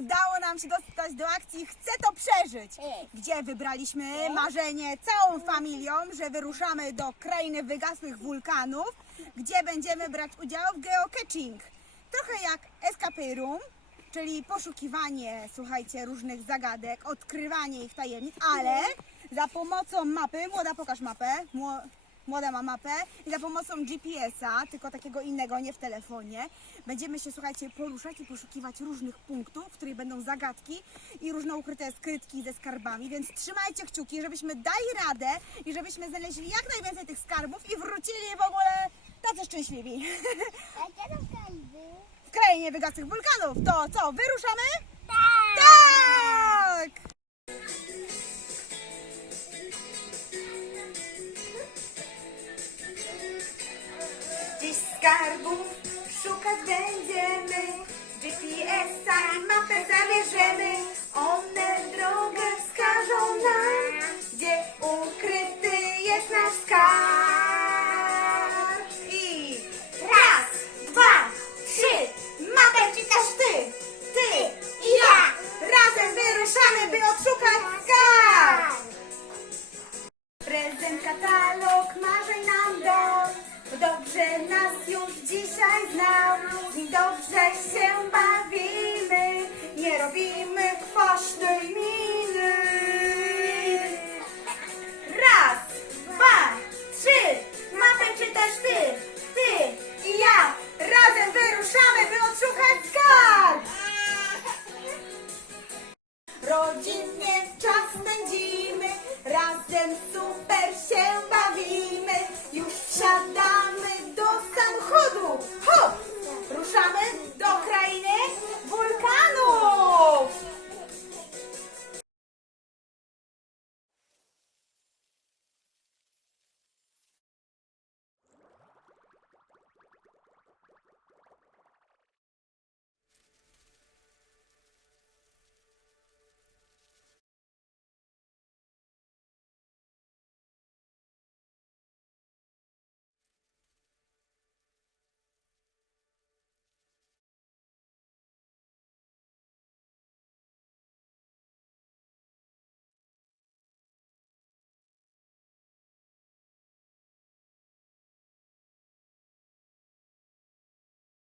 Udało nam się dostać do akcji. Chcę to przeżyć, gdzie wybraliśmy marzenie całą familią, że wyruszamy do krainy wygasłych wulkanów, gdzie będziemy brać udział w geocaching. Trochę jak escape room, czyli poszukiwanie, słuchajcie, różnych zagadek, odkrywanie ich tajemnic, ale za pomocą mapy, młoda pokaż mapę, Mło- młoda ma mapę i za pomocą GPS-a, tylko takiego innego, nie w telefonie, będziemy się, słuchajcie, poruszać i poszukiwać różnych punktów, w których będą zagadki i różne ukryte skrytki ze skarbami, więc trzymajcie kciuki, żebyśmy dali radę i żebyśmy znaleźli jak najwięcej tych skarbów i wrócili w ogóle tacy szczęśliwi. w krainie wygasłych wulkanów. To co, wyruszamy? Tak! Skarbów szukać będziemy. GPS-a i mapę zabierzemy. One drogę wskażą nam, gdzie ukryty jest nasz skarb. też ty, ty i ja razem wyruszamy, by odszukać skarb! Rodzinnie czas spędzimy, razem z